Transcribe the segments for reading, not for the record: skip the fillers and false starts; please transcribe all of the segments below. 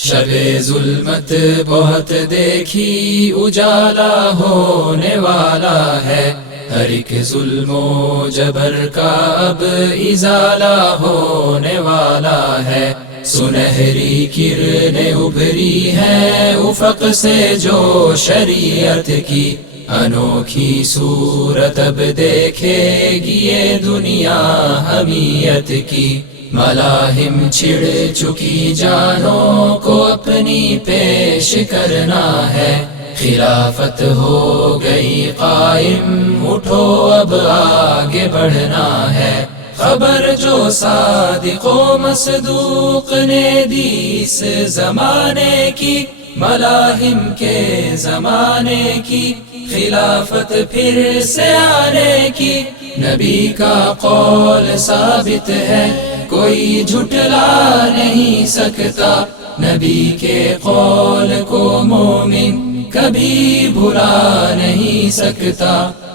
شب ظلمت بہت دیکھی اجالا ہونے والا ہے، ہر ایک ظلم و جبر کا اب ازالہ ہونے والا ہے۔ سنہری کرنیں ابھری ہیں افق سے جو شریعت کی، انوکھی صورت اب دیکھے گی یہ دنیا حمیت کی۔ ملاحم چھڑ چکی جانوں کو اپنی پیش کرنا ہے، خلافت ہو گئی قائم اٹھو اب آگے بڑھنا ہے۔ خبر جو صادق و مصدوق نے دی اس زمانے کی، ملاحم کے زمانے کی، خلافت پھر سے آنے کی۔ نبی کا قول ثابت ہے کوئی جھٹلا نہیں سکتا، نبی کے قول کو مومن کبھی بھلا نہیں سکتا،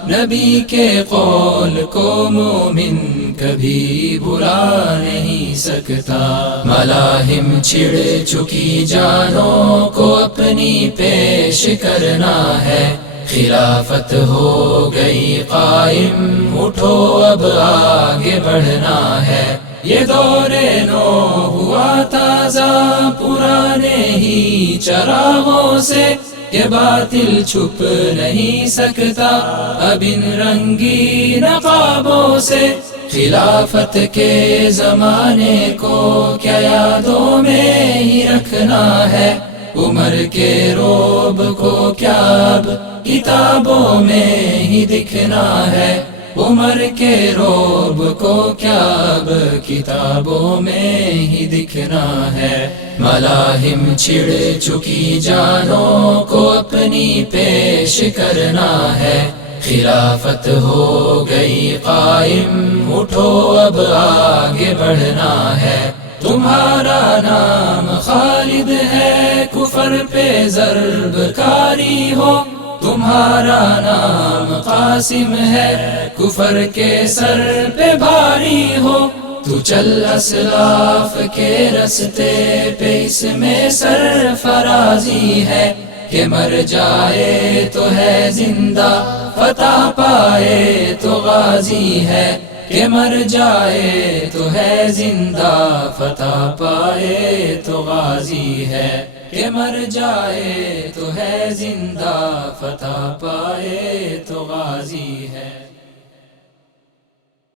نبی کے قول کو مومن کبھی بھلا نہیں سکتا۔ ملاحم چھڑ چکی جانوں کو اپنی پیش کرنا ہے، خلافت ہو گئی قائم اٹھو اب آگے بڑھنا ہے۔ یہ دور نو ہوا تازہ پرانے ہی چراغوں سے، کہ باطل چھپ نہیں سکتا اب ان رنگین خوابوں سے۔ خلافت کے زمانے کو کیا یادوں میں ہی رکھنا ہے، عمر کے رعب کو کیا اب کتابوں میں ہی دکھنا ہے، عمر کے رعب کو کیا اب کتابوں میں ہی دکھنا ہے۔ ملاحم چھڑ چکی جانوں کو اپنی پیش کرنا ہے، خلافت ہو گئی قائم اٹھو اب آگے بڑھنا ہے۔ تمہارا نام خالد ہے کفر پہ ضرب کاری ہو، تمہارا نام قاسم ہے کفر کے سر پہ بھاری ہو۔ تو چل اسلاف کے رستے پہ اس میں سرفرازی ہے، کہ مر جائے تو ہے زندہ فتح پائے تو غازی ہے، کہ مر جائے تو ہے زندہ فتح پائے تو غازی ہے، کہ مر جائے تو ہے زندہ فتح پائے تو غازی ہے۔